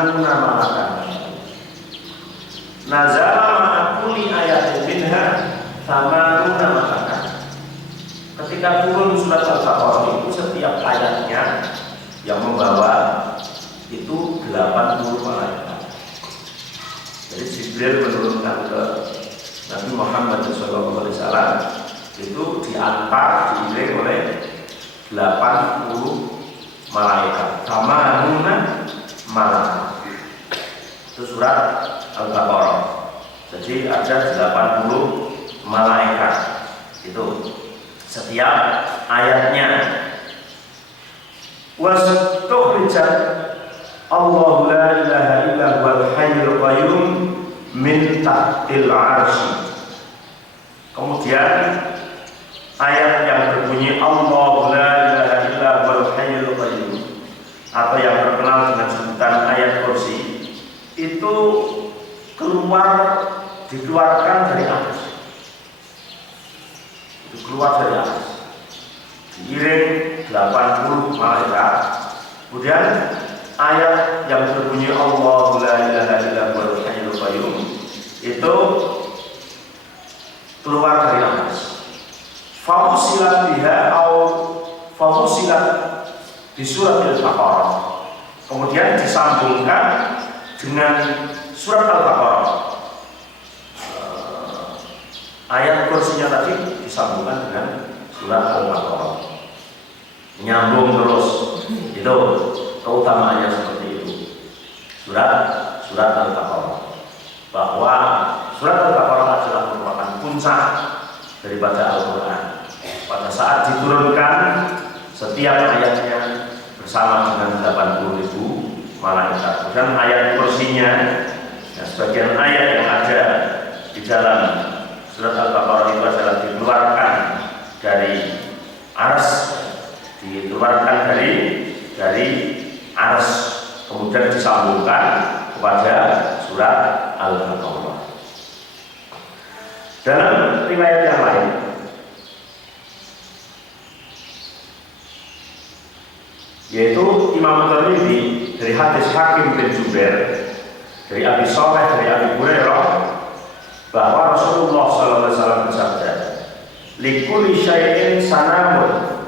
thamanuna malakan. Nazala ma'akuli ayatin minha thamanuna malakan. Ketika turun surat Al-Baqarah itu setiap ayatnya yang membawa itu 80 malaikat. Jadi Jibril menurunkan ke Nabi Muhammad SAW itu diantar diiring oleh 80 malaikat. Thamanuna malakan. Itu surat Al-Baqarah. Jadi ada 80 malaikat. Itu setiap ayatnya. Wastukhrijat Allahu la ilaha illa huwal hayyul qayyum min tahtil 'arsy. Kemudian ayat yang berbunyi Allahu la ilaha illa huwal hayyul qayyum atau yang terkenal dengan sebutan ayat kursi itu dikeluarkan dari arsy. Itu keluar dari arsy. Diiring 80 malaikat. Kemudian ayat yang berbunyi Allahu la ilaha illa huwal hayyul qayyum itu keluar dari arsy. Famusilat biha atau famusilat di surat Al-Baqarah. Kemudian disambungkan dengan surat Al-Baqarah. Ayat kursinya tadi disambungkan dengan surat Al-Baqarah. Nyambung terus. Itu keutamaannya seperti itu. Surat Al-Baqarah. Bahwa surat Al-Baqarah adalah merupakan puncak daripada Al-Quran. Pada saat diturunkan setiap ayatnya bersama dengan 80.000 malaikat. Dan ayat kursinya, sebagian ayat yang ada di dalam surat Al-Baqarah itu adalah dikeluarkan dari arsy, dikeluarkan dari arsy, kemudian disambungkan kepada surat Al-Baqarah. Dalam riwayat yang lain, yaitu Imam Tirmidzi dari hadis Hakim bin Jubair dari Abi Shalih dari Abi Hurairah bahwa Rasulullah SAW bersabda, "Likulli syai'in sanamun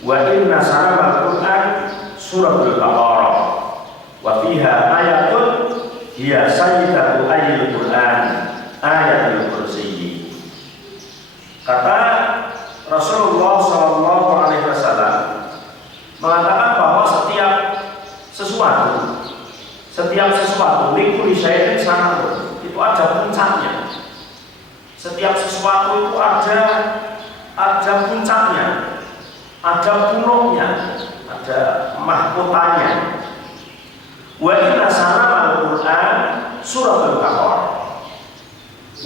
wa inna sanamal Qur'an suratul Baqarah wa fiha ayatun hiya sayyidatu ayil Qur'an ayatul kursi." Kata Rasulullah SAW mengatakan bahwa setiap sesuatu likulli syai'in sanamun itu ada puncaknya. Setiap sesuatu itu ada puncaknya, ada punuknya, ada mahkotanya. Wa inna sanamal Qur'an suratul Baqarah.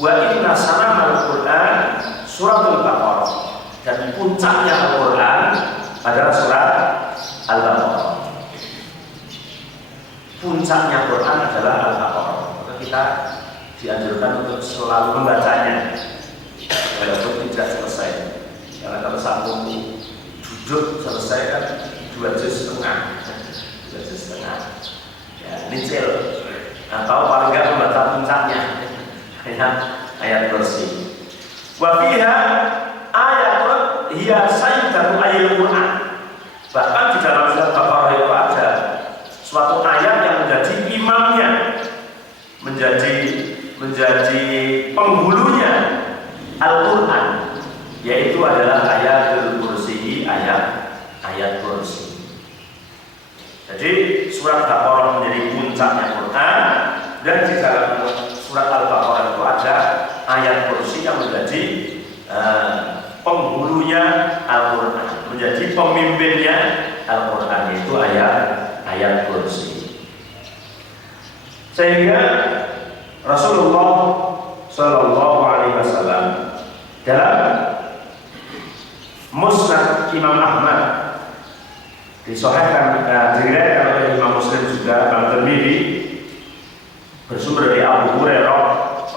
Wa inna sanamal Qur'an suratul Baqarah. Dan puncaknya Al-Quran adalah surat Al-Baqarah. Puncaknya Quran adalah Al-Baqarah. Maka kita dianjurkan untuk selalu membacanya walaupun tidak selesai. Karena kalau satu duduk selesai kan 2 juz setengah. Ya, nicil. Atau paling enggak membaca puncaknya. Ayat kursi. Wa fiha ayatun hiya sayyidatu ayil Qur'an. Bahkan di dalam surat Baqarah itu ada suatu ayat yang menjadi imamnya, menjadi penghulunya Al-Quran, yaitu adalah ayatul kursi, ayat kursi. Jadi surat Baqarah menjadi puncaknya Quran, dan di dalam surat Al-Baqarah itu ada ayat kursi yang menjadi penghulunya Al-Quran, menjadi pemimpinnya Al-Quran, yaitu ayat kursi. Sehingga Rasulullah Shallallahu Alaihi Wasallam dalam Musnad Imam Ahmad disahihkan, diriwayatkan oleh Imam Muslim juga, Imam Tirmidzi, bersumber dari Abu Hurairah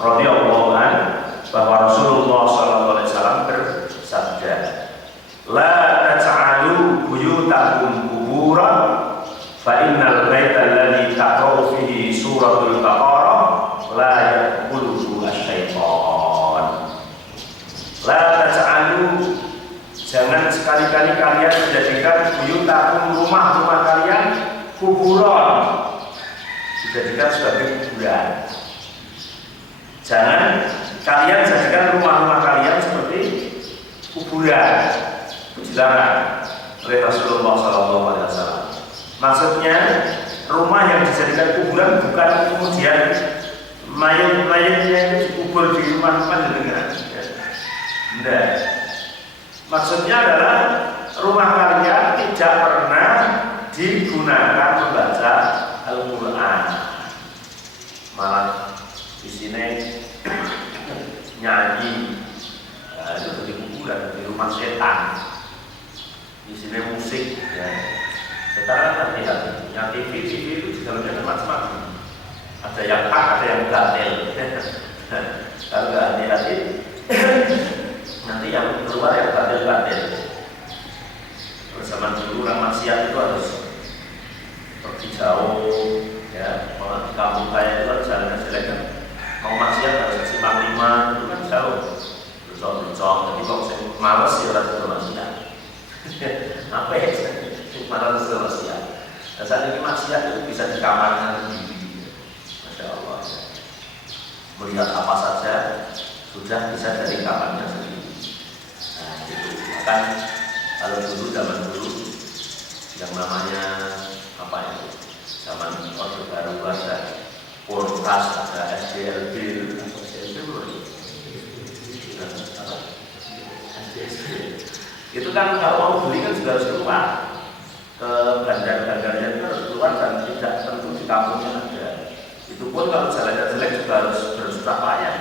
radhiyallahu anhu bahwa Rasulullah Shallallahu Alaihi Wasallam bersabda, "La taj'alu buyutakum quburan fa innal baita alladhi taqra'u fihi sekali-kali kalian menjadikan buyutakum rumah-rumah kalian kuburan, dijadikan sebagai kuburan. Jangan kalian jadikan rumah-rumah kalian seperti kuburan. Itu dilarang oleh Rasulullah SAW. Maksudnya rumah yang dijadikan kuburan bukan kemudian mayat-mayatnya itu dikubur di rumah-rumah dengan. Tidak. Maksudnya adalah rumah kalian tidak pernah digunakan membaca Al-Quran, malah di sini nyanyi. Nah, itu di kuburan, di rumah setan. Di sini musik, ya. Sekarang hati-hati, yang TV itu di dalamnya macam-macam. Ada yang hak, ada yang batil. Kalau nggak hati-hati, nanti yang keluar yang batil-batil. Kalau zaman dulu orang maksiat itu harus pergi jauh, ya. Kalau di kampung kaya itu jalannya jelek kan, mau maksiat harus ke Simpang 5, itu kan jauh. Bercong-bercong, jadi kalau saya males ya orang itu maksiat. Apa ya? Malah itu maksiat. Dan saat ini maksiat itu bisa di kamarnya sendiri. Masya Allah. Melihat apa saja sudah bisa dari kamarnya sendiri. Nah itu. Bahkan kalau dulu zaman dulu yang namanya apa itu? Zaman Orde Baru ada Porkas, ada SDLB, itu kan kalau mau beli kan juga harus keluar ke bandar-bandarnya, itu harus keluar dan tidak tentu di kampungnya ada. Itu pun kalau jalannya jelek juga harus bersusah payah.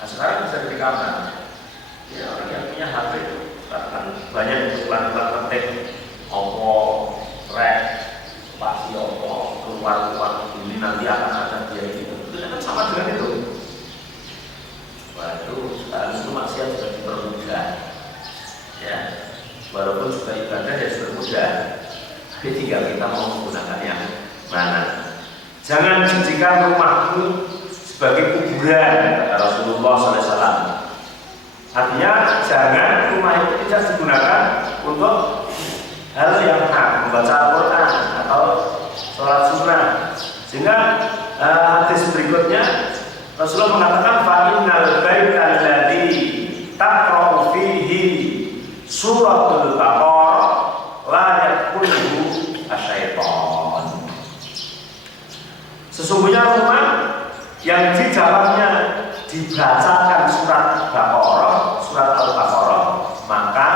Nah sekarang bisa di kamar. Ya orang yang punya HP itu bahkan banyak iklan-iklan penting, Oppo, Rek, pasti Oppo, keluar ini nanti akan ada dia itu. Itu kan sama dengan itu. Waduh, sekarang itu maksiat sudah dipermudah. Ya, walaupun sudah ibadah ya sudah mudah, tapi tinggal kita mau menggunakan yang mana. Jangan jadikan rumahmu sebagai kuburan, kata Rasulullah SAW. Artinya jangan rumah itu tidak digunakan untuk hal yang hak, membaca Al-Quran atau sholat sunnah. Sehingga hadis berikutnya Rasulullah mengatakan fa'innal baital ladzi taqra'u fihi suratul Baqarah la yadkhuluhu asyaiton. Sesungguhnya rumah yang di dalamnya dibacakan surat Baqarah, surat Al-Baqarah, maka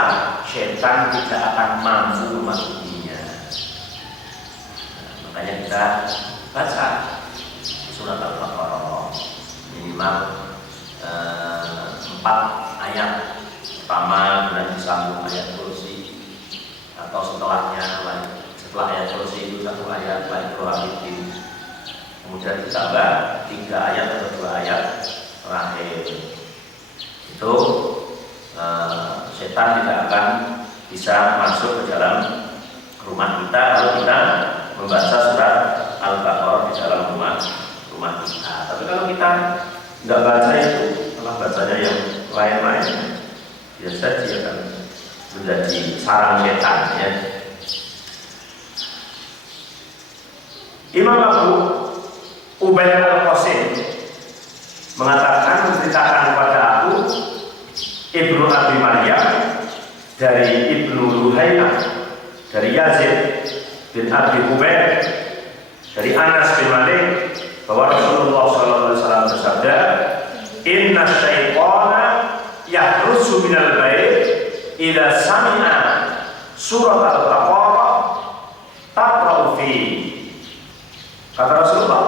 setan tidak akan mampu memasukinya. Makanya kita baca surat Al-Baqarah minimal 4 ayat. Pertama dan disambung ayat kursi atau setelahnya, setelah ayat kursi itu 1 ayat lain Qur'an. Kemudian ditambah 3 ayat atau 2 ayat terakhir. Itu setan tidak akan bisa masuk ke dalam rumah kita kalau kita membaca surat Al-Baqarah di dalam rumah kita. Tapi kalau kita tidak baca itu, malah bacanya yang lain-lain, biasa dia akan menjadi sarang setan, ya. Imam Abu Ubaid al-Qasim mengatakan, menceritakan kepada aku Ibnu Abi Maryam dari Ibnu Luhaynah, dari Yazid bin Abi Ubaid, dari Anas bin Malik, bahwa Rasulullah SAW bersabda, inna syaitana yahrusu minal bait idza sami'a surat al-Baqarah taqra'u fi. Kata Rasulullah,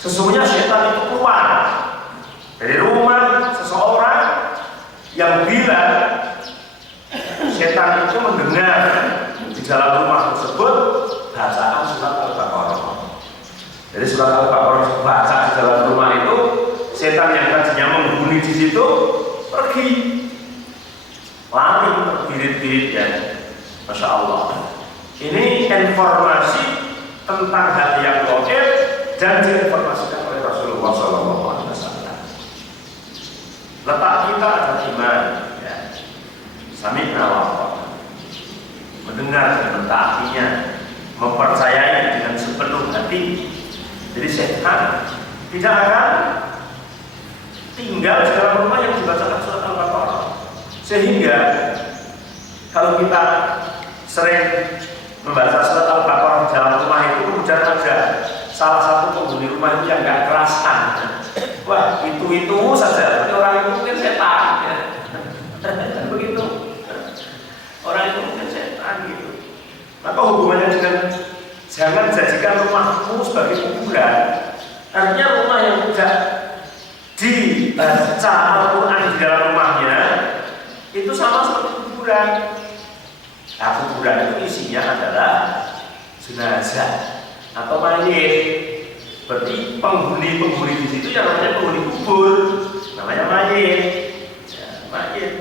sesungguhnya setan itu keluar dari rumah seseorang yang bila setan itu mendengar di dalam rumah tersebut bacaan surat Al-Baqarah. Jadi surat Al-Baqarah dibaca di dalam rumah itu, setan yang tadinya menghuni di situ pergi, lari terbirit-birit, ya. Masya Allah. Ini informasi tentang hati yang gaib dan diinformasikan oleh Rasulullah SAW. Letak kita adalah iman, ya. Sami'na wa ata'na. mempercayai dengan sepenuh hati. Jadi setan tidak akan tinggal di dalam rumah yang dibacakan surat Al-Baqarah. Sehingga kalau kita sering membaca surat Al-Baqarah di dalam rumah itu, kemudian ada salah satu penghuni rumah itu yang nggak kerasan, wah itu saja, tapi orang itu mungkin setan ya. Begitu, orang itu mungkin setan gitu. Maka hubungannya dengan jangan jadikan rumahmu sebagai kuburan. Artinya rumah yang tidak dibaca Al-Quran di dalam rumahnya itu sama seperti kuburan. Nah, kuburan itu isinya adalah jenazah atau mayit. Berarti penghuni di situ yang namanya penghuni kubur, namanya mayit. Ya,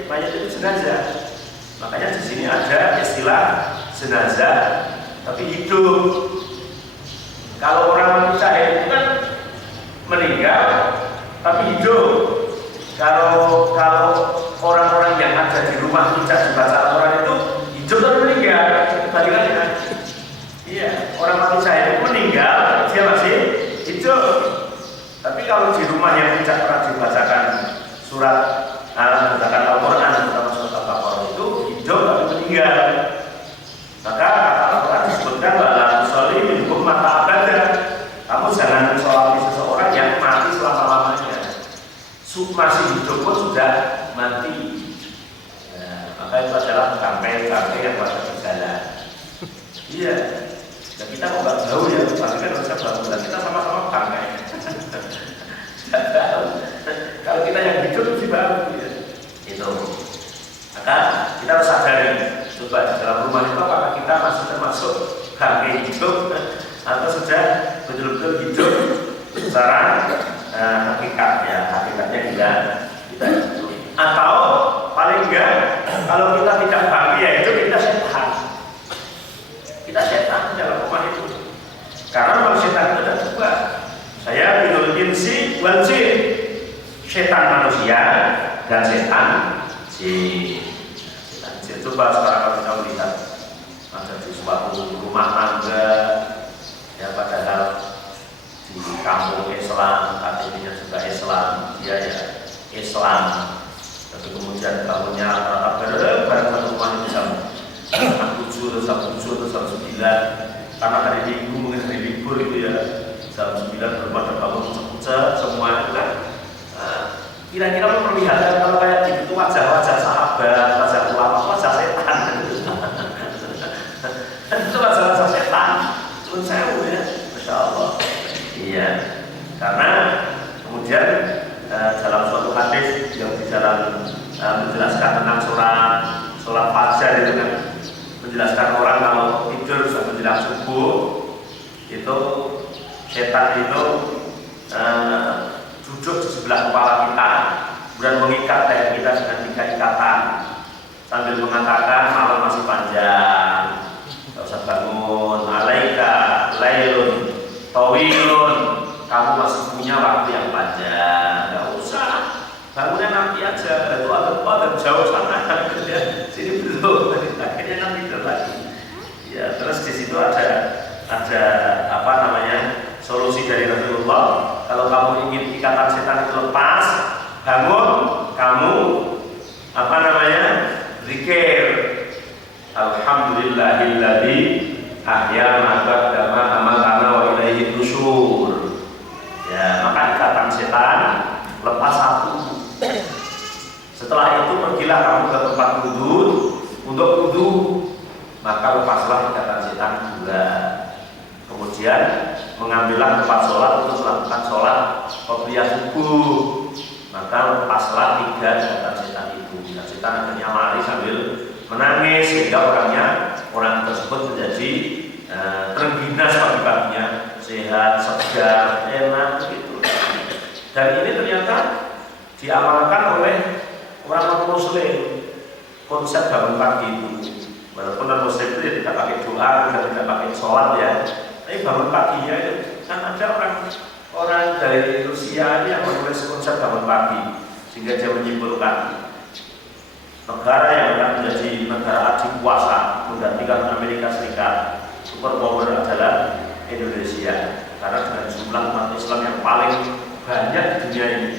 mayit itu jenazah. Makanya di sini ada istilah jenazah tapi hidup. Kalau orang syahid itu kan meninggal tapi hidup. Kalau orang-orang yang ada di rumah tidak dibaca Al-Quran itu hidup tapi meninggal. Kebalikannya. Iya, orang mati syahid itu meninggal, dia masih hidup. Tapi kalau di rumah yang tidak pernah dibacakan surat dibacakan Al-Quran, terutama surat Al-Baqarah itu hidup tapi meninggal. Maka kata Al-Quran disebutkan bahwa sholli minhum mata abada. Kamu jangan sholati seseorang yang mati selama-lamanya. Masih hidup pun sudah mati. Nah, maka itu adalah bangkai yang pada berjalan. Iya. Dan kita kok nggak jauh ya, pasti kan harusnya bangun. Kita sama-sama bangkai. Kalau kita yang hidup sih baru ya. Itu. Maka kita harus sadari. Coba di dalam rumah itu apakah kita masih termasuk bangkai hidup atau sudah betul-betul hidup secara hakikat ya, hakikatnya kita hidup. Atau paling enggak kalau kita tidak bangkai ya itu kita setan. Kita setan di dalam rumah itu. Karena memang setan itu ada dua. Saya binul insi wal jin. Setan manusia dan setan jin. Coba sekarang kita melihat ada di suatu rumah tangga ya, padahal di kampung Islam, KTP-nya juga Islam, dia ya Islam. Tapi kemudian bangunnya rata-rata bareng rumah itu jam 7, jam 9, karena hari Minggu mungkin hari libur itu ya, jam 9 belum ada bangun semua itu kan. Kira-kira memperlihatkan kalau kayak gitu wajah-wajah sahabat, wajah ulama, wajah setan. Itu wajah-wajah setan. Menurut saya ya, Masya Allah. Iya. Karena kemudian dalam suatu hadis yang di dalam menjelaskan tentang sholat fajar itu kan, menjelaskan orang kalau tidur sampai menjelang subuh itu setan itu duduk di sebelah kepala kita dan mengikat leher kita dengan 3 ikatan sambil mengatakan malam masih panjang, tidak usah bangun, alaika lailun tawilun, kamu masih punya waktu yang panjang, tidak usah bangunnya nanti aja, itu ada jauh sana sini belum, akhirnya nanti tidur lagi ya. Terus di situ ada apa namanya solusi dari Rasulullah. Kalau kamu ingin ikatan setan itu lepas, bangun, kamu apa namanya zikir alhamdulillahilladzi ahyana ba'dama amatana wa ilaihi nusyur. Ya, maka ikatan setan lepas satu. Setelah itu pergilah kamu ke tempat wudu untuk wudu, maka lepaslah ikatan setan 2. Kemudian mengambillah tempat sholat untuk melakukan sholat qobliyah subuh, maka lepaslah 3 ikatan setan itu. Dan setan akhirnya lari sambil menangis sehingga orang tersebut menjadi terengginas pagi-paginya, sehat, segar, enak begitu. Dan ini ternyata diamalkan oleh orang muslim. Konsep bangun pagi itu, walaupun non muslim itu tidak pakai doa dan tidak pakai sholat ya, tapi bangun paginya itu kan ada orang dari Rusia ini yang menulis konsep bangun pagi, sehingga dia menyimpulkan negara yang akan menjadi negara adikuasa menggantikan Amerika Serikat superpower adalah Indonesia, karena dengan jumlah umat Islam yang paling banyak di dunia ini.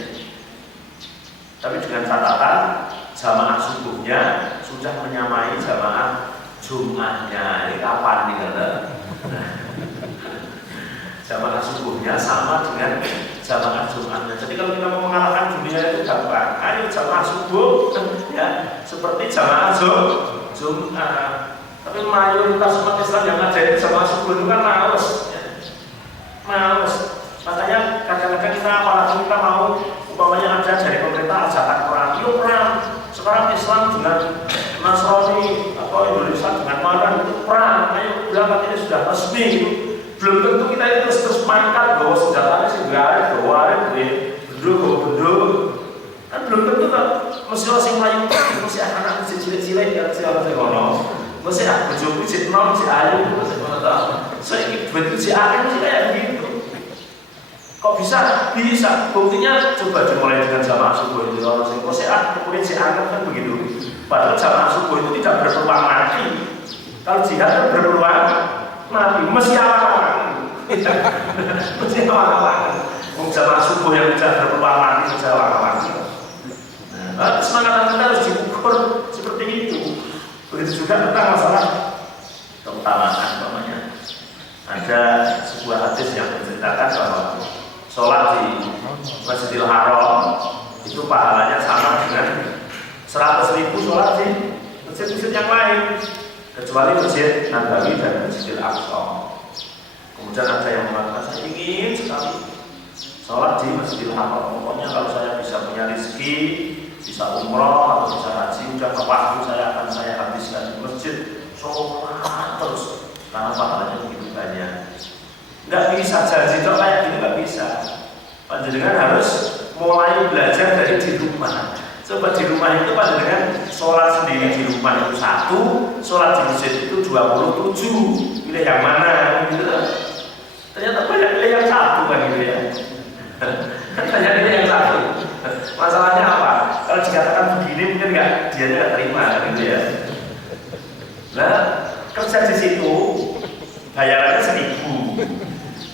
Tapi dengan catatan jamaah subuhnya sudah menyamai jamaah Jum'ahnya. Ini kapan nih kata? Jamaah subuhnya sama dengan jamaah Jum'ahnya. Jadi kalau kita mau mengalahkan dunia itu gampang. Ayo jamaah subuh ya seperti jamaah Jum'ah. Tapi mayoritas umat Islam yang ada di jamaah subuh itu kan males. Males. Makanya kadang-kadang kita apalagi kita mau umpamanya ada dari pemerintah ajakan perang, yuk perang. Sekarang Islam dengan Nasrani atau Indonesia dengan Maran itu perang. Ayo bilang ini sudah resmi. Belum tentu kita itu terus mangkat bahwa senjatanya segala bawa benduk. Kan belum tentu kan. Mesti orang Melayu, mesti anak mesti cilik-cilik kan siapa sih ngono. Mesti bojoku cek nom cek ayu mesti ngono ta. Saya iki betul si ayu mesti kayak gitu. Kok bisa? Bisa. Buktinya coba dimulai dengan jamaah subuh itu orang sing kok kemudian si anggap kan begitu. Padahal jamaah subuh itu tidak berpeluang mati. Kalau jihad kan berpeluang mati. Mesti awal-awal. Mesti awal-awal. Jamaah subuh yang tidak berpeluang mati mesti awal-awal. Nah, semangat kita harus diukur seperti itu. Begitu juga tentang masalah keutamaan namanya. Ada sebuah hadis yang menceritakan bahwa sholat di Masjidil Haram itu pahalanya sama dengan 100.000 sholat di masjid-masjid yang lain kecuali Masjid Nabawi dan Masjidil Aqsa. Kemudian ada yang mengatakan saya ingin sekali sholat di Masjidil Haram. Pokoknya kalau saya bisa punya rezeki, bisa umroh atau bisa haji, udah waktu saya habiskan di masjid sholat terus karena pahalanya begitu banyak. Nggak bisa janji kok kayak gini, nggak bisa. Panjenengan harus mulai belajar dari di rumah. Coba di rumah itu panjenengan sholat sendiri di rumah itu 1, sholat di masjid itu 27. Pilih yang mana? Gitu. Ternyata banyak pilih yang 1 kan gitu ya. Banyak pilih yang 1. Masalahnya apa? Kalau dikatakan begini mungkin dia nggak terima gitu ya. Nah, kerja di situ bayarannya 1.000.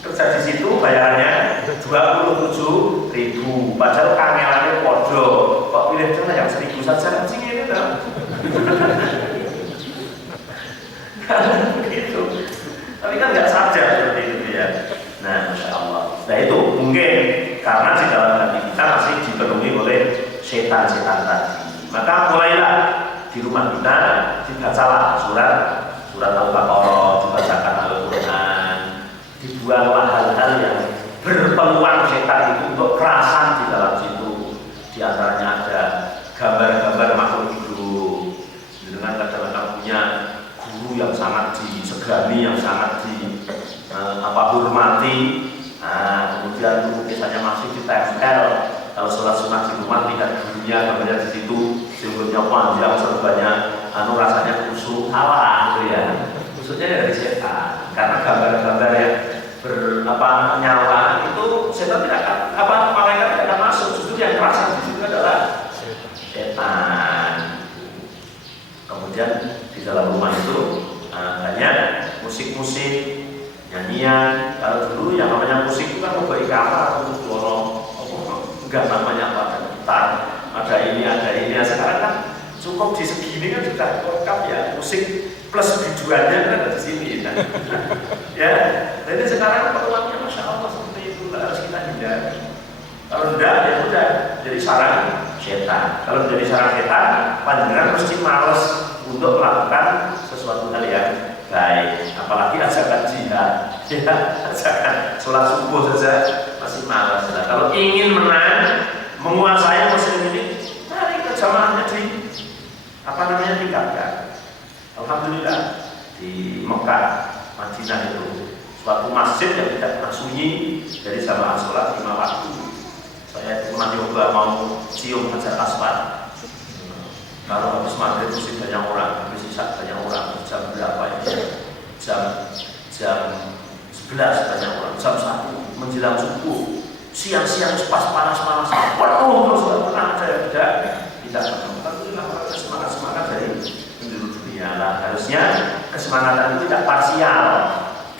Kerja di situ bayarannya 27.000. Padahal kangelannya podo. Kok pilih cuma yang 1.000 saja sih ini lah. Begitu. Tapi kan nggak sadar seperti itu ya. Nah, Masya Allah. Nah itu mungkin karena di dalam hati kita masih dipenuhi oleh setan-setan tadi. Maka mulailah di rumah kita dibacalah surat Al-Baqarah, dibacakan Al-Quran, dibuanglah hal-hal yang berpeluang setan itu untuk kerasan di dalam situ. Di antaranya ada gambar-gambar makhluk hidup. Dengan kadang-kadang punya guru yang sangat disegani, yang sangat hormati. Nah, kemudian misalnya masih ditempel. Kalau sholat sunnah di rumah lihat gurunya gambarnya di situ, singgungnya panjang, serbannya rasanya kusuk, salah gitu ya. Kusuknya dari setan. Karena gambar-gambar yang nyala itu setan tidak akan, malaikat tidak akan masuk. Justru yang terasa di situ adalah setan. Kemudian di dalam rumah itu banyak musik-musik, nyanyian. Kalau dulu yang namanya musik itu kan membaik kamar untuk dorong, enggak namanya apa gitar, ada ini. Sekarang kan cukup di segini kan sudah lengkap ya, musik plus biduannya kan ada di sini ya. Ya, jadi sekarang peluangnya Masya Allah seperti itu harus kita hindari. Kalau enggak ya udah jadi sarang setan. Kalau menjadi sarang setan, panjenengan mesti malas untuk melakukan sesuatu hal yang baik, apalagi ajakan jihad, ya, ajakan sholat subuh saja masih malas. Nah, kalau ingin menang, menguasai muslim ini, mari ke jamaahnya tingkatkan. Alhamdulillah di Mekah, Madinah itu suatu masjid yang tidak pernah sunyi dari jamaah sholat 5 waktu. Saya itu pernah coba mau cium hajar aswad. Kalau habis maghrib mesti banyak orang, habis isya banyak orang. Jam berapa ya? Jam 11 banyak orang. Jam 1 menjelang subuh. Siang-siang pas panas-panas penuh terus, pernah saya tidak menemukan. Alhamdulillah semangat dari penjuru dunia. Nah, harusnya kesemangatan itu tidak parsial,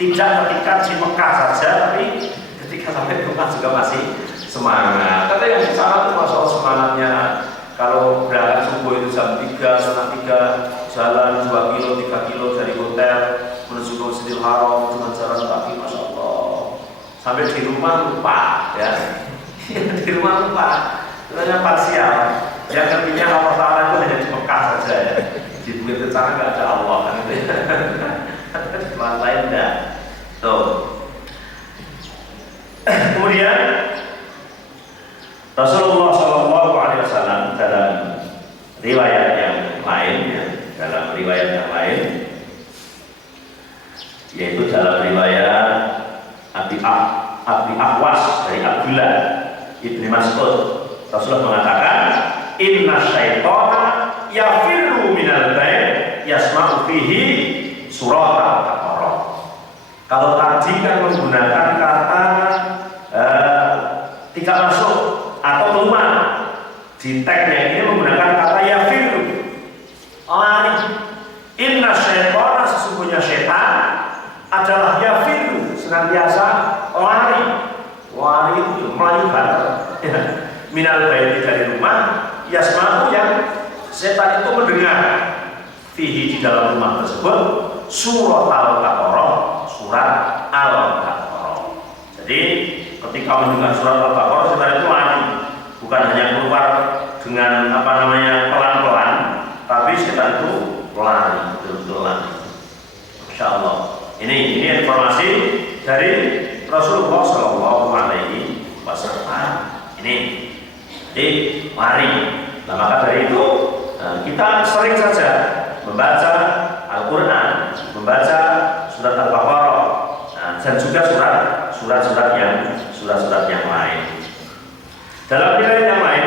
tidak ketika di Mekah saja, tapi ketika sampai rumah juga masih semangat. Kata yang di sana tuh masya Allah semangatnya. Kalau berangkat subuh itu jam 3, setengah 3, jalan 2 kilo, 3 kilo dari hotel menuju ke Masjidil Haram dengan jalan kaki, masya Allah. Sampai di rumah lupa, ya. Di rumah lupa. Itu hanya parsial. Yang artinya Allah Taala itu hanya di Mekah saja, ya. Di bukit ke sana nggak ada Allah kan itu. Ya. Di tempat lain enggak. Tuh. Kemudian Rasulullah SAW dalam riwayat yang lain, ya, dalam riwayat yang lain, yaitu dalam riwayat Abi Ahwas dari Abdullah Ibni Mas'ud, Rasulullah mengatakan, Inna syaitana yafirru minal bait yasma'u fihi surat al-Baqarah. Kalau tadi kan menggunakan kata tidak masuk atau keluar, di tagnya ini menggunakan kata yafirru, lari. Inna syaitana, sesungguhnya syaitan adalah yafirru, senantiasa lari. Lari itu melayu banter, ya. Minal baiti, dari rumah, yasma'u, yang setan itu mendengar, fihi, di dalam rumah tersebut, surat al-Baqarah, surat al-Baqarah. Jadi ketika mendengar surat al-Baqarah, setan itu lari, bukan hanya keluar dengan pelan-pelan, tapi setan itu lari, betul-betul lari. Masya Allah. Ini informasi dari Rasulullah SAW. Ini jadi lari. Nah, maka dari itu kita sering saja membaca Al-Quran, membaca surat Al-Baqarah, dan juga surat-surat yang lain. Dalam riwayat yang lain,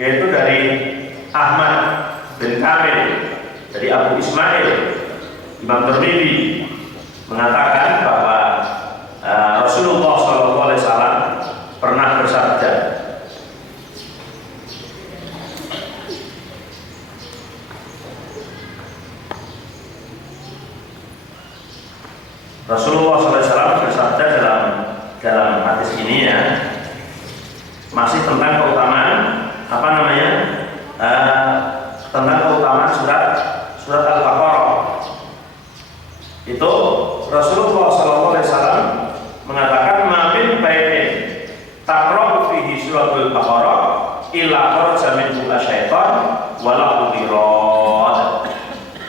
yaitu dari Ahmad bin Kamil, dari Abu Ismail, Imam Tirmidzi mengatakan bahwa Rasulullah SAW pernah bersabda, Rasulullah SAW bersabda dalam hadis ini, ya, masih tentang keutamaan tentang keutamaan surat Al-Baqarah. Itu Rasulullah SAW mengatakan, ma min baitin taqra'u fihi suratul Baqarah illa kharaja minhu asyaitan wala udirad.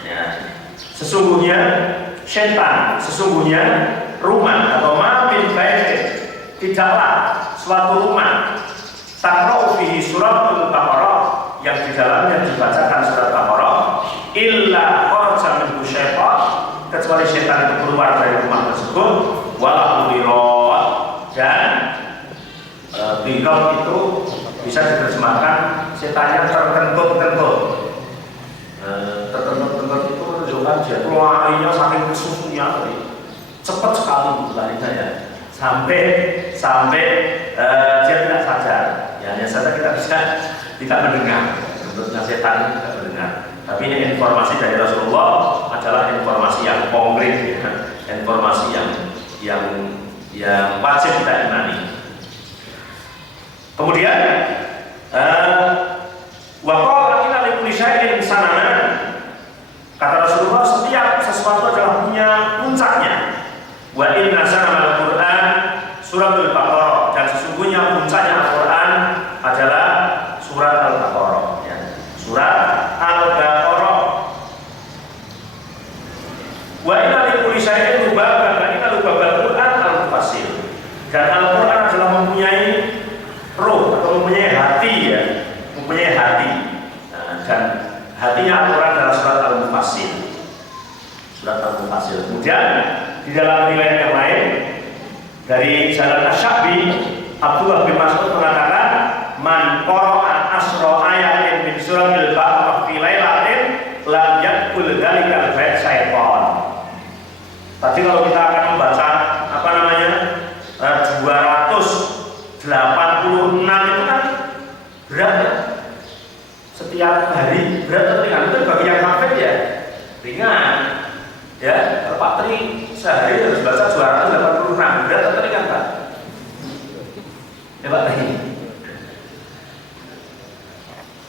Ya. Sesungguhnya rumah atau ma min baitin, tidaklah suatu rumah, taqra'u fihi suratul Baqarah, yang di dalamnya dibacakan surat Baqarah, illa kharaja minhu syaitan, kecuali setan itu keluar dari rumah tersebut, wala udirad, dan dirad itu bisa diterjemahkan setannya terkentut-kentut. Terkentut itu menunjukkan dia itu larinya saking kesusunya tadi, cepat sekali larinya, ya, sampai dia tidak sadar. Ya, hanya saja kita tidak mendengar, bentuknya setan tidak mendengar. Tapi ini informasi dari Rasulullah adalah informasi yang konkret, ya. Informasi yang wajib kita imani. Kemudian wa qala inna li kulli syai'in sanaman, kata Rasulullah, setiap sesuatu adalah punya puncaknya. Wa inna sanamal Qur'an suratul Baqarah, dan sesungguhnya puncaknya Al-Qur'an adalah surat Al-Baqarah, ya. Surat Al-Baqarah. Wa inna li kulli syai'in lubaban, wa inna lubabal Qur'an al-mufassir. Dan Al-Qur'an adalah mempunyai roh atau mempunyai hati, ya, mempunyai hati. Nah, dan hatinya Al-Qur'an adalah surat Al-Mufassir. Surat Al-Mufassir. Kemudian di dalam riwayat yang lain dari Jalan Asy-Sya'bi, Abdullah bin Mas'ud mengatakan, man qara'a asra ayatin min suratil Baqarah fi lailatin lam yakul dzalikal bait syaitan. Tadi kalau kita akan membaca 286 itu kan berat, ya. Setiap hari berat, tapi kan itu bagi yang hafid, ya, Ya, kalau Pak Tri sehari harus baca 286, berat atau ringan Pak? Ya Pak Tri,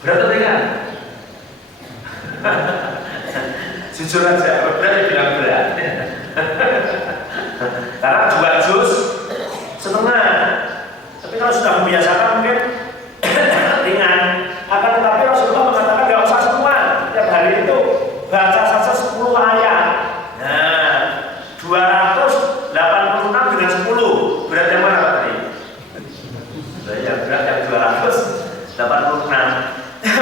berat atau ringan? Jujur aja, berat dibilang berat. Karena 2 juz setengah. Tapi kalau sudah membiasakan mungkin ringan. Akan tetapi Rasulullah mengatakan nggak usah semua. Tiap hari itu baca saja 10 ayat. Nah, 286 dengan 10. Berat yang mana Pak tadi? Ya, berat yang 286.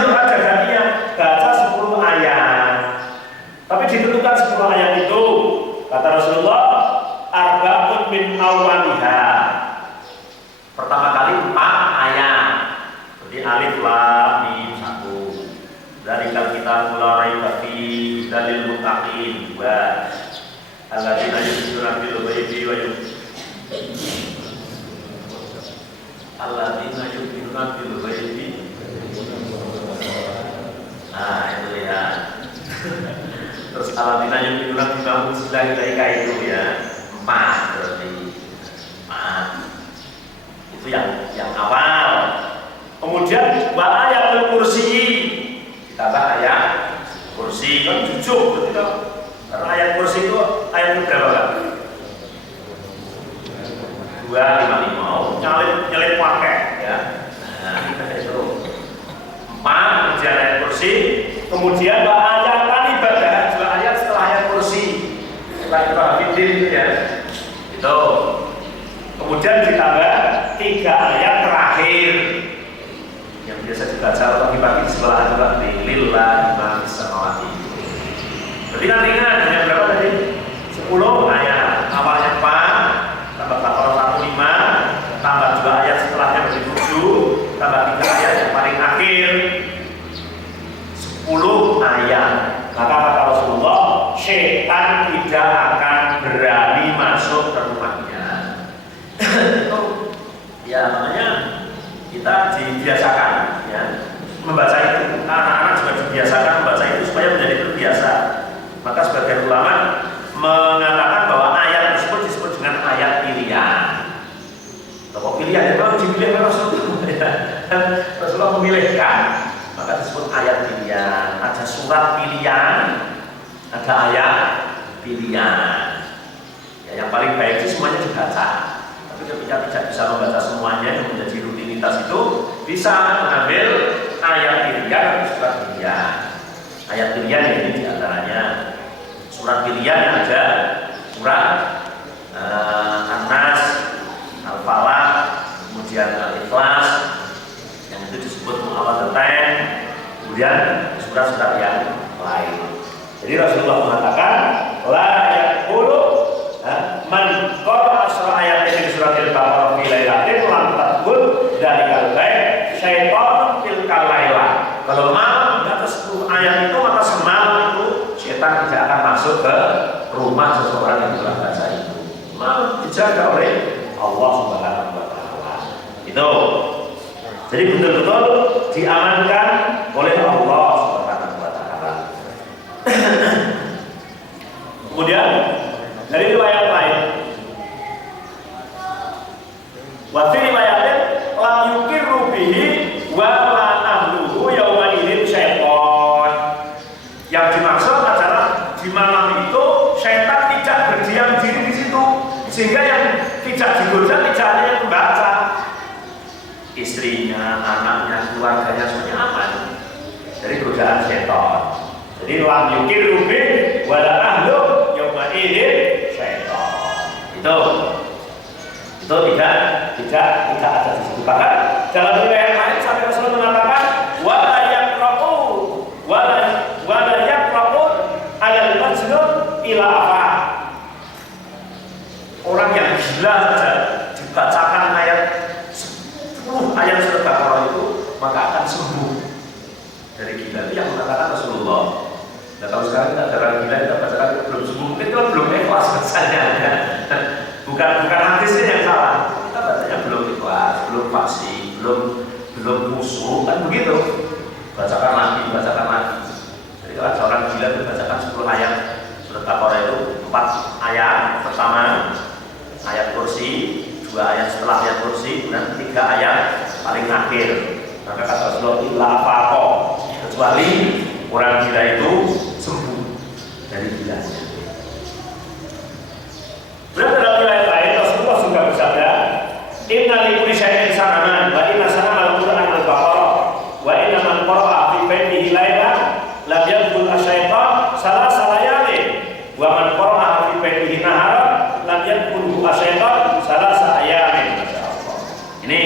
Maka gantinya baca 10 ayat. Tapi ditentukan 10 ayat itu kata Rasulullah arba'un min awwaliha. Pertama kali 4 ayat. Jadi alif lam mim 1. Dari kita mulai tapi dalil muttaqin 2. Alladzina yu'minuna bil ghaibi wa alladzina yu'minuna bil ghaibi. Nah, itu ya. Terus alladzina yu'minuna bima unzila ilaika itu ya. 4 berarti. 4. Itu yang awal. Kemudian wa ayatul kursi. Ditambah ayat kursi kan jujur betul. Karena ayat kursi itu ayat berapa kan? 255. Nyalip pakai ya. Nah, itu 4 kemudian ayat kursi. Kemudian ayat ibadah 2 ayat setelah ayat kursi. Setelah itu hafidin itu ya. Itu. Kemudian ditambah 3 ayat terakhir yang biasa dibaca pagi-pagi di sebelah juga lillahi ma fis samawati. Berarti kan ringan, hanya berapa tadi? 10 ayat. Awalnya 4, tambah 415, tambah 2 ayat setelahnya menjadi 7, tambah 3 ayat yang paling akhir 10 ayat. Maka kata Rasulullah, syaitan tidak akan berani masuk ke rumahnya. Itu ya makanya kita dibiasakan ya membaca itu. Anak-anak juga dibiasakan membaca itu supaya menjadi terbiasa. Maka sebagian ulama mengatakan bahwa ayat tersebut disebut dengan ayat pilihan. Kalau pilihan itu harus dipilih oleh Rasulullah. Rasulullah memilihkan, maka disebut ayat pilihan. Ada surat pilihan, ada ayat pilihan. Ya, yang paling baik itu semuanya dibaca. Tapi ketika tidak bisa membaca semuanya yang menjadi rutinitas itu bisa mengambil ayat pilihan atau surat pilihan. Ayat pilihan ini diantaranya surat pilihan yang ada surat An-Nas, Al-Falaq, kemudian Al-Ikhlas, yang itu disebut Mu'awwidhatain, kemudian surat-surat yang lain. Jadi Rasulullah mengatakan la yaqulu man qara'a ayat min suratil Baqarah fi lailatin lam tadkhul dalikal bait syaitan fil laila. Kalau malam di atas 10 ayat itu maka semalam itu setan tidak akan masuk ke rumah seseorang yang telah baca itu. Malam dijaga oleh Allah Subhanahu wa taala. Itu. Jadi betul-betul diamankan oleh Allah Subhanahu wa taala. Kemudian dari riwayat lain, wa fi riwayatin lam yuqirru bihi wa la ahluhu yauma idzin syaitan. Yang dimaksud adalah di malam itu syaitan tidak berdiam diri di situ, sehingga yang tidak digoda tidak hanya yang membaca, istrinya, anaknya, keluarganya semuanya aman dari godaan syaitan. Jadi lam yuqirru bihi wa la ahluhu yauma idzin syaitan. Itu tidak ada di situ. Bahkan dalam riwayat lain sampai Rasulullah mengatakan wala yaqra'u 'alal majnun ila afa. Orang yang gila saja dibacakan ayat 10 ayat surat Baqarah itu maka akan sembuh dari gila. Itu yang mengatakan Rasulullah. Nah, kalau sekarang kita ada orang gila, kita bacakan belum sembuh, mungkin kan belum ikhlas rasanya. Bukan hadisnya yang salah, kita bacanya belum ikhlas, belum fasih, belum khusyuk, kan begitu. Bacakan lagi. Jadi kalau ada orang gila itu bacakan 10 ayat surat Al-Baqarah itu 4 ayat. Pertama ayat kursi, 2 ayat setelah ayat kursi, dan 3 ayat paling akhir. Maka kata Rasulullah, illa faqo, kecuali orang gila itu sembuh dari gilanya. Dan dalam riwayat lain Rasulullah juga bersabda, inna li kulli syai'in sanaman wa inna sanamal Qur'an al-Baqarah wa inna man qara'a fi baitihi lailan lam yadkhul asy-syaitan salasa layalin wa man qara'a fi baitihi naharan lam yadkhul asy-syaitan salasa ayamin. Masyaallah. Ini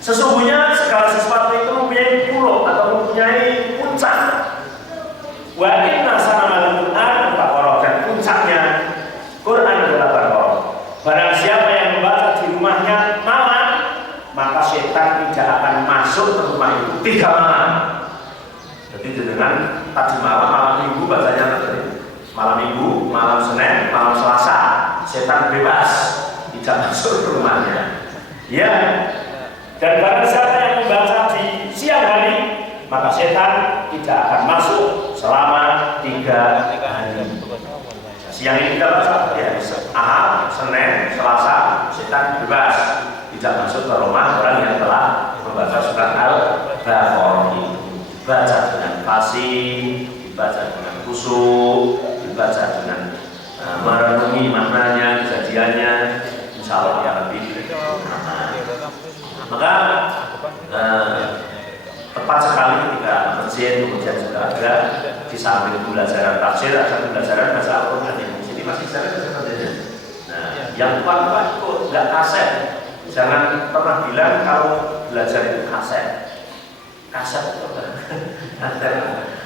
sesungguhnya segala sesuatu itu mempunyai pulau atau mempunyai puncak. Wa inna sanamal Qur'an al-Baqarah, dan puncaknya Quran adalah Baqarah. Barang siapa yang membaca di rumahnya malam, maka setan tidak akan masuk ke rumah itu 3 malam. Jadi dengan tadi malam minggu bacanya malam minggu, malam Senin, malam Selasa, setan bebas tidak masuk ke rumahnya. Ya. Dan barang siapa yang membaca di siang hari, maka setan tidak akan masuk selama 3 hari. Siang ini kita baca ya, Ahad, Senin, Selasa, setan bebas tidak masuk ke rumah orang yang telah membaca surat Al-Baqarah itu. Dibaca dengan fasih, dibaca dengan khusyuk, dibaca dengan merenungi maknanya, kejadiannya, insya Allah ya lebih maka tepat sekali ketika masjid kemudian juga ada di samping pembelajaran tafsir ada pembelajaran bahasa Al-Quran. Di sini masih saya sebenarnya. Nah, yang kuat itu nggak kaset. Jangan pernah bilang kalau belajar itu kaset. Kaset itu ada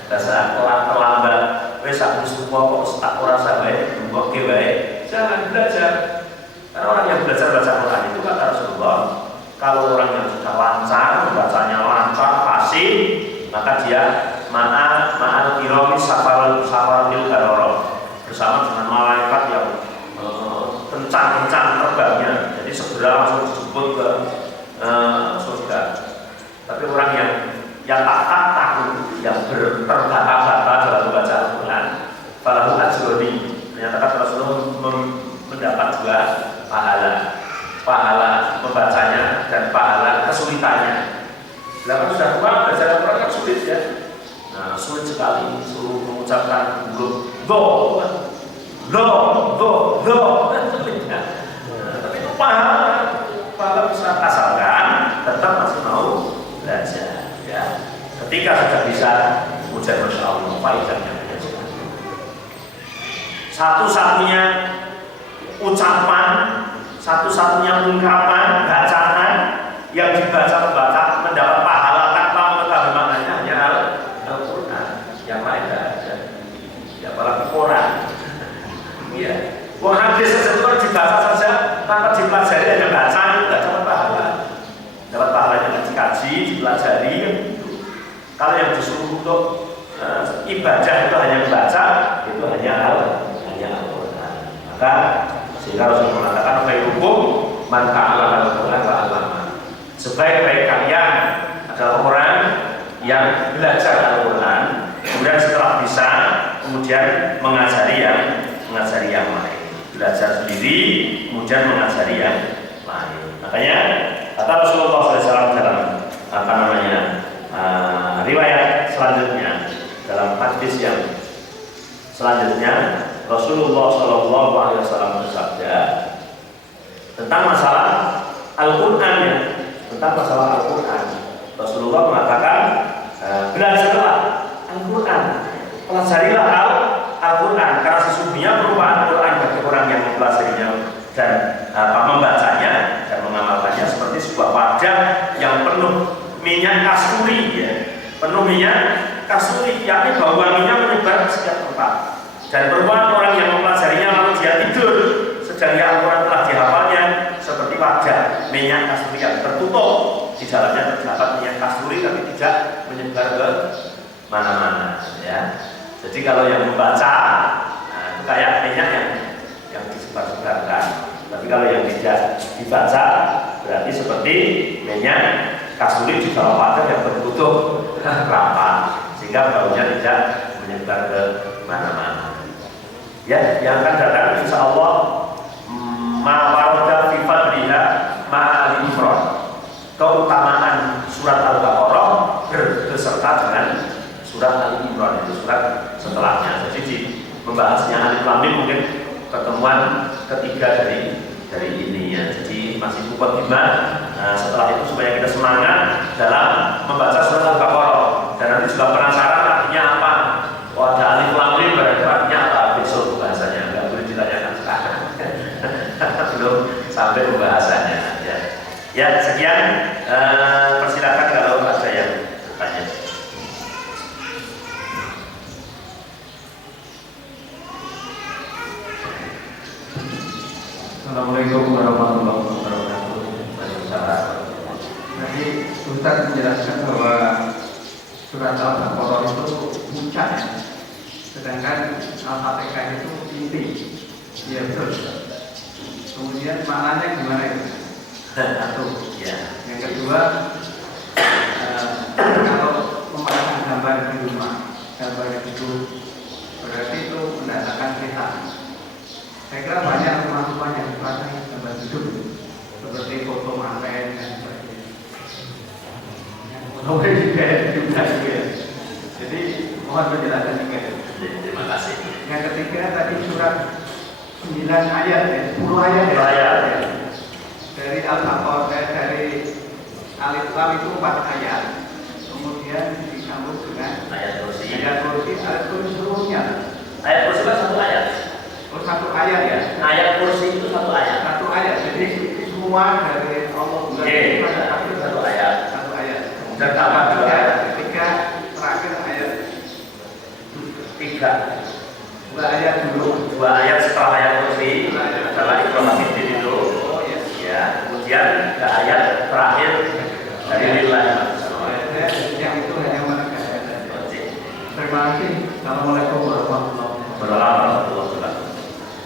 bahasa terlambat. Wes aku semua kok tak ora sampai mbok ke wae. Jangan belajar. Karena orang yang belajar baca Quran itu kata Rasulullah, kalau orang yang sudah lancar, membacanya lancar, fasih, maka dia ma'al kirami safaril garoro, bersama dengan malaikat yang kencang-kencang terbangnya, jadi segera langsung dijemput ke surga. Tapi orang yang tak takut, yang terbata-bata dalam membaca Al-Quran, falahu ajroni, menyatakan Rasulullah mendapat 2 pahala membacanya dan pahala kesulitannya. Kalau sudah tua belajar Al-Quran kan sulit ya. Nah, sulit sekali suruh mengucapkan huruf do, sulit ya. Tapi itu pahala bisa asalkan tetap masih mau belajar ya. Ketika sudah bisa ujian, masya Allah, faedahnya satu-satunya ucapan, satu-satunya ungkapan, bacaan yang dibaca mendapat pahala tanpa mengetahui maknanya hanya Al-Quran. Yang lain tidak ada. Ya, apalagi Quran. Iya. Wong hadis saja itu dibaca saja tanpa dipelajari, hanya baca itu tidak dapat pahala. Dapat pahalanya dikaji, dipelajari. Kalau yang disuruh untuk ibadah itu hanya membaca, itu hanya Al-Quran. Maka sehingga Rasul mengatakan khairukum man ta'allama al-Qur'an wa 'allama. Sebaik-baik kalian adalah orang yang belajar Al-Quran, kemudian setelah bisa kemudian mengajari yang lain. Belajar sendiri kemudian mengajari yang lain. Makanya kata Rasulullah SAW dalam riwayat selanjutnya, dalam hadis yang selanjutnya, Rasulullah SAW bersabda tentang masalah Al-Quran ya, tentang masalah Al-Quran. Rasulullah mengatakan belajarlah Al-Quran, pelajarilah Al-Quran, karena sesungguhnya berupa Al-Quran bagi orang yang mempelajarinya dan membacanya dan mengamalkannya seperti sebuah wadah yang penuh minyak kasturi ya, penuh minyak kasturi, yakni bau wanginya menyebar ke setiap tempat. Dan perempuan orang yang mempelajarinya lalu dia tidur, sedang Al-Quran telah dihafalnya, seperti wadah minyak kasturi yang tertutup, di dalamnya terdapat minyak kasturi tapi tidak menyebar ke mana-mana ya. Jadi kalau yang membaca, nah, itu kayak minyak yang disebar-sebarkan. Tapi kalau yang tidak dibaca, berarti seperti minyak kasturi di dalam wadah yang tertutup rapat, sehingga baunya tidak menyebar ke mana-mana. Ya, yang akan datang insya Allah mawaroda fi fadliha ma'al Imran. Keutamaan surat Al-Baqarah beserta dengan surat Al-Imran, itu surat setelahnya. Jadi di membahasnya Alif Lam Mim mungkin pertemuan ketiga dari ini ya. Jadi masih cukup setelah itu supaya kita semangat dalam membaca surat Al-Baqarah. Dan nanti juga penasaran artinya apa. Oh, ada Alif Lam Mim berarti artinya apa? Besok bahasanya nggak boleh ditanyakan sekarang. Belum sampai pembahasannya ya. Ya, sekian. Persilakan kalau ada yang bertanya. Assalamualaikum warahmatullahi wabarakatuh. Tadi Ustaz menjelaskan bahwa surat Al-Baqarah itu puncak, sedangkan Al-Fatihah itu inti. Iya betul. Kemudian maknanya gimana itu? Satu. Ya. Yang kedua, kalau memasang gambar di rumah, gambar itu berarti itu mendatangkan setan. Saya kira banyak rumah-rumah yang dipasang gambar hidup seperti foto manten dan sebagainya. Yang foto juga juga. Jadi mohon penjelasan juga. Terima kasih. Yang ketiga tadi surat 9 ayat ya, 10 ayat ya. Dari Al-Baqarah dari Alif Lam itu 4 ayat. Kemudian disambung dengan Ayat kursi seluruhnya. Ayat kursi kan satu ayat. Oh, satu ayat ya. Ayat kursi itu satu ayat. Satu ayat. Jadi semua dari Allah satu ayat. Satu ayat. Dan tambah dua. Ketiga terakhir ayat 3. Dua ayat dulu. 2 ayat setelah ayat kursi adalah Iqra itu. Oh iya. Ya, kemudian ke ayat terakhir dari Lillahi. Yang itu hanya mereka. Terima kasih. Assalamualaikum warahmatullahi wabarakatuh.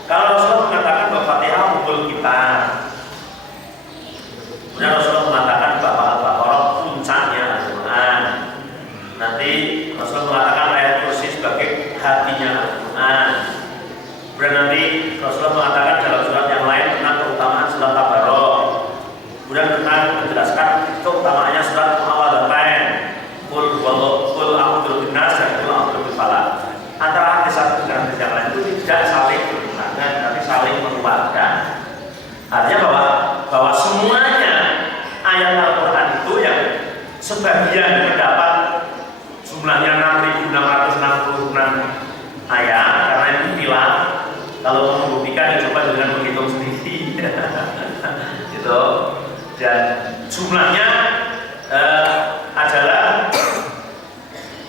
Kalau Rasulullah mengatakan bahwa Fatihah umul kita, kemudian Rasulullah mengatakan bahwa Al-Baqarah puncaknya Al-Quran. Nanti Rasulullah mengatakan ayat kursi sebagai hatinya Al-Quran. Kemudian nanti Rasulullah mengatakan dalam surat yang lain tentang keutamaan surat Tabarok. Kemudian tentang menjelaskan keutamaannya surat Muawwadzatayn, Qul a'udzu binnas dan Qul a'udzu bifalaq. Antara hadis satu dengan hadis yang lain itu tidak saling bertentangan, tapi saling menguatkan. Artinya bahwa semuanya ayat Al-Quran itu yang sebagian mendapat jumlahnya 6.666 ayat karena itu bilang kalau membuktikan coba dengan menghitung sendiri gitu. Dan jumlahnya adalah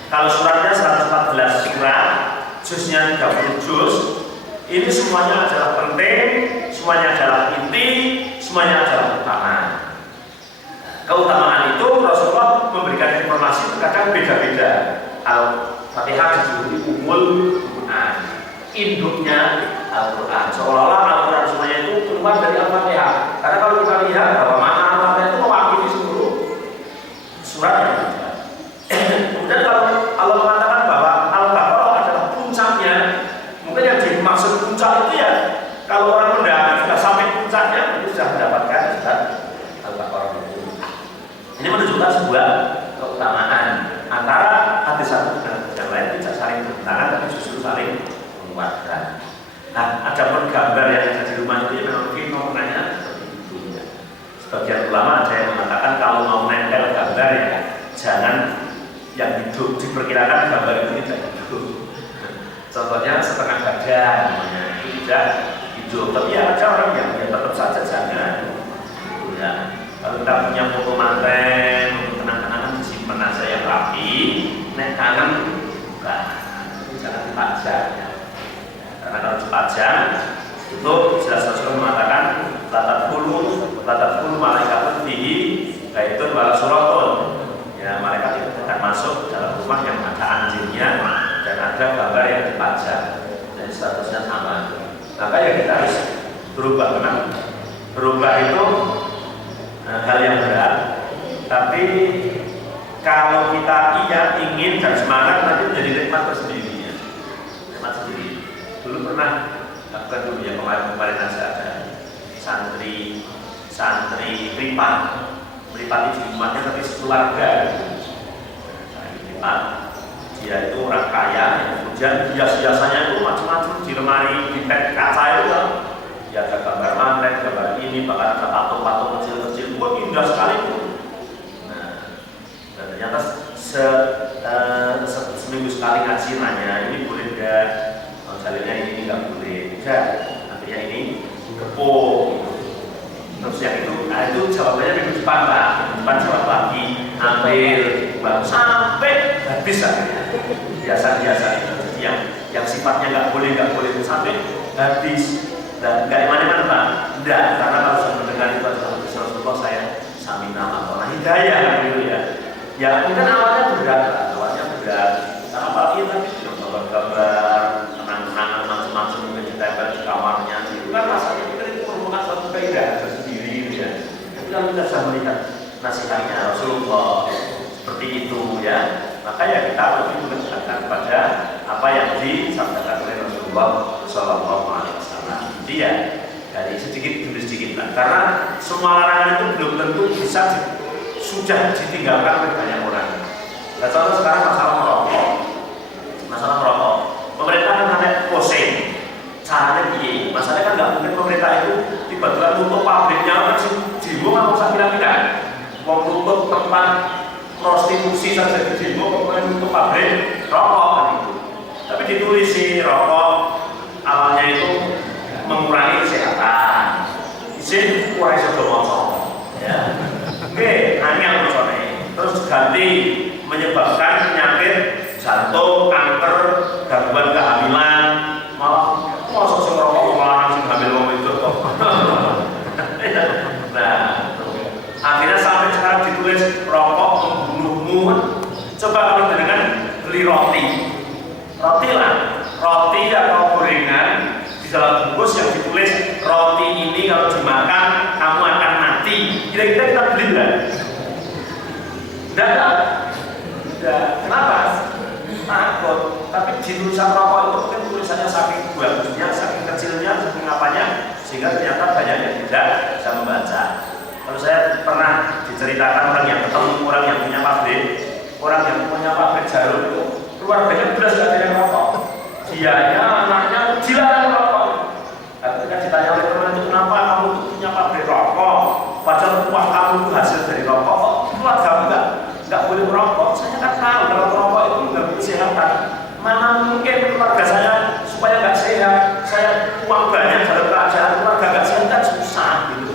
kalau suratnya 114 surat, juznya 30 juz. Ini semuanya adalah penting, semuanya adalah inti, semuanya adalah utama. Keutamaan itu Rasulullah memberikan informasi terkadang beda-beda. Al-Fatihah dijuluki umul Quran, induknya Al-Quran. Seolah-olah Al-Quran semuanya itu keluar dari Al-Fatihah. Karena kalau kita lihat bahwa makna Al-Fatihah itu mewakili seluruh surat yang ada. Kemudian kalau Allah mengatakan bahwa Al-Baqarah adalah puncaknya, mungkin yang dimaksud puncak itu ya kalau orang mendaki sudah sampai puncaknya itu sudah mendapatkan surat Al-Baqarah itu. Ini menunjukkan sebuah keutamaan antara hadis satu dan yang lain tidak saling bertentangan tapi justru saling menguatkan. Nah, ada pun gambar yang ada di rumah itu memang fenomena seperti itu ya. Sebagian ulama ada yang mengatakan kalau mau nempel gambar ya jangan yang hidup, diperkirakan gambar itu tidak hidup. Contohnya setengah badan, itu tidak hidup. Tapi ya ada orang yang tetap saja jangan. Ya. Kalau kita punya foto manten, untuk kenang-kenangan disimpan aja yang rapi, nek kangen bukan, jangan dipajang. Ya. Karena kalau dipajang itu jelas Rasulullah mengatakan latat puluh malaikat fihi kaitun wala suratun. Ya, malaikat itu akan masuk dalam rumah yang ada anjingnya dan ada gambar yang dipajang dan statusnya sama. Maka ya kita harus berubah. Memang berubah itu hal yang berat, tapi kalau kita ingin dan semangat nanti menjadi nikmat tersendiri ya. Nikmat sendiri. Dulu pernah, bukan dulu ya, kemarin ada santri pripat di rumahnya tapi sekeluarga. Pripat, dia itu orang kaya, kemudian hias-hiasannya itu macam-macam di lemari, di tag kaca itu kan. Ya ada gambar manten, gambar ini, bahkan ada patung-patung kecil-kecil, wah indah sekali itu. Nah, dan ternyata seminggu sekali ngaji nanya, ini boleh enggak? Jalannya ini nggak boleh, enggak. Artinya ini kepung. Terus yang itu jawabannya minggu depan lah, minggu depan jawab lagi, ambil, baru sampai habis akhirnya. Biasa-biasa itu, jadi yang sifatnya nggak boleh itu sampai habis. Dan nggak mana-mana Pak, enggak, karena kalau saya mendengar itu adalah Rasulullah saya samina atau hidayah gitu ya. Ya mungkin awalnya berat, karena apalagi tadi gambar-gambar kenang-kenangan macam-macam mungkin ditempel di kamarnya, itu kan rasanya itu merupakan suatu keindahan tersendiri gitu ya. Tapi kalau kita bisa melihat nasihatnya Rasulullah seperti itu ya, maka ya kita lebih mendekatkan pada apa yang disampaikan oleh Rasulullah Shallallahu Alaihi Wasallam. Jadi ya dari sedikit demi sedikit lah, karena semua larangan itu belum tentu bisa sudah ditinggalkan oleh banyak orang. Nah, contoh sekarang masalah merokok, pemerintah kan ada posing, caranya gini. Masalahnya kan nggak mungkin pemerintah itu tiba-tiba tutup pabriknya kan demo kan usah kira-kira, mau tutup tempat prostitusi saja di demo, kemudian tutup pabrik rokok kan itu. Tapi ditulis sih rokok awalnya itu mengurangi kesehatan, izin kurai sodomoso, ya. Oke, hanya mencoreng. Terus ganti menyebabkan penyakit jantung, kanker, gangguan kehamilan. Malah masuk sing rokok melarang sing hamil wong itu kok. Nah, akhirnya sampai sekarang ditulis rokok membunuhmu. Coba kalau dengan beli roti atau gorengan di dalam bungkus yang ditulis roti ini kalau dimakan kamu akan mati. Kira-kira kita beli nggak? Tidak. Kenapa? Takut. Tapi di tulisan rokok itu mungkin tulisannya saking bagusnya, saking kecilnya, saking apanya, sehingga ternyata banyak yang tidak bisa membaca. Kalau saya pernah diceritakan orang yang ketemu orang yang punya pabrik jarum itu, keluarganya belas nggak ada yang rokok. Dianya, anaknya dilarang rokok. Ketika ditanya oleh teman itu, kenapa kamu punya pabrik rokok? Padahal uang kamu itu hasil dari rokok, keluarga nggak boleh merokok. Saya kan tahu kalau merokok itu nggak kesehatan. Mana mungkin keluarga saya supaya nggak sehat, saya uang banyak dalam keadaan keluarga nggak sehat kan susah gitu.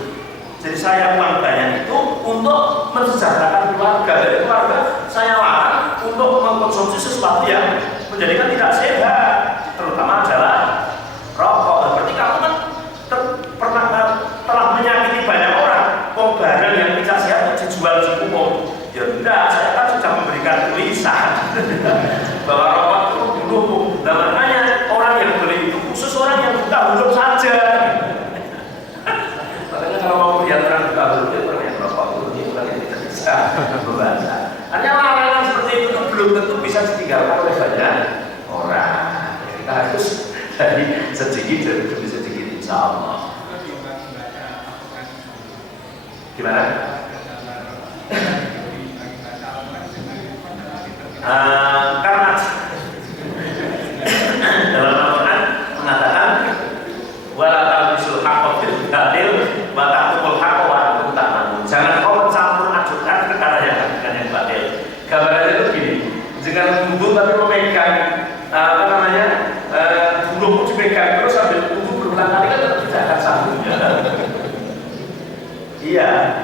Jadi saya uang banyak itu untuk mensejahterakan keluarga. Dari keluarga saya larang untuk mengkonsumsi sesuatu yang menjadikan tidak sehat, terutama adalah rokok. Berarti kamu kan telah menyakiti banyak orang. Barang yang tidak sehat dijual di umum. Ya enggak, saya kan sudah memberikan tulisan bahwa rokok itu membunuh. Nah makanya orang yang beli itu khusus orang yang buta huruf saja. Makanya kalau mau melihat orang buta huruf itu orang yang rokok itu orang yang tidak bisa membaca. Artinya larangan seperti itu belum tentu bisa ditinggalkan oleh banyak orang. Kita harus dari sedikit demi sedikit, insya Allah. Gimana? Karena dalam Al-Quran mengatakan wala talbisul haqqa bil batil wa taqtumul haqqa wa antum ta'lamun. Jangan kau mencampur adukan perkara yang hak dengan yang batil. Gambarannya itu gini, jangan wudu tapi memegang bulumu dipegang terus sambil wudu berulang kali kan tetap tidak akan sambungnya. Iya.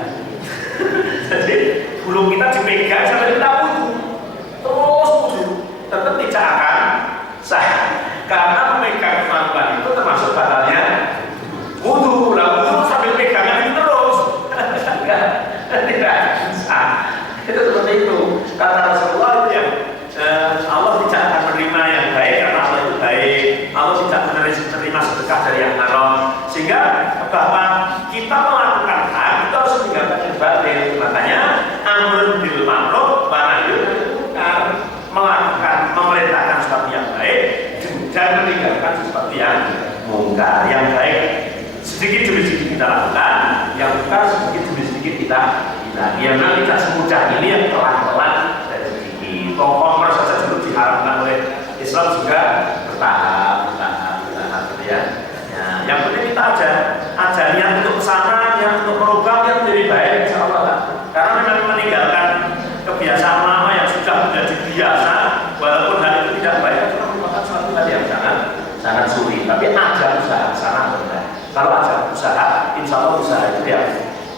Jadi bulu kita dipegang sambil kita wudu. Terus wudu tetap tidak akan sah karena memegang kemampuan itu termasuk batalnya wudu. Wudu sambil pegangan itu terus tidak sah. Itu seperti itu kata Rasulullah itu yang Allah tidak akan menerima yang baik karena Allah itu baik. Allah tidak menerima sedekah dari yang haram, sehingga bahwa kita melakukan hak itu harus meninggalkan yang batil. Makanya amrun bil ma'ruf wa nahyun 'anil munkar, memerintahkan sesuatu yang baik dan meninggalkan sesuatu sesuatu yang mungkar. Yang baik sedikit demi sedikit kita lakukan, yang mungkar sedikit demi sedikit kita hindari. Yang memang tidak semudah ini, yang pelan-pelan dan sedikit. Commerce saja dulu diharapkan oleh Islam juga bertahap ya. Yang penting kita aja niat untuk kesana, niat untuk merubah, niat menjadi baik, insya Allah lah. Karena memang meninggalkan kebiasaan lama yang sudah menjadi biasa, walaupun hal itu tidak baik, itu merupakan suatu hal yang sangat sulit. Tapi ada usaha kesana benar. Kalau ada usaha, insya Allah usaha itu yang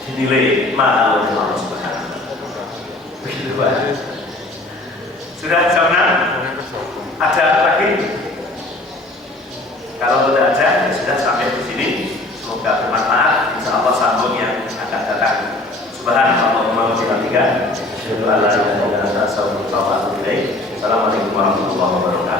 dinilai mahal oleh Allah Subhanahu wa Ta'ala. Begitu Pak. Sudah jam 6? Ada lagi? Kalau tidak ada, ya sudah sampai di sini. Semoga bermanfaat. Insya Allah sambung yang akan datang. Subhanallah wa bihamdihi. Asyhadu an la ilaha illa anta astaghfiruka wa atubu ilaik. Assalamualaikum warahmatullahi wabarakatuh.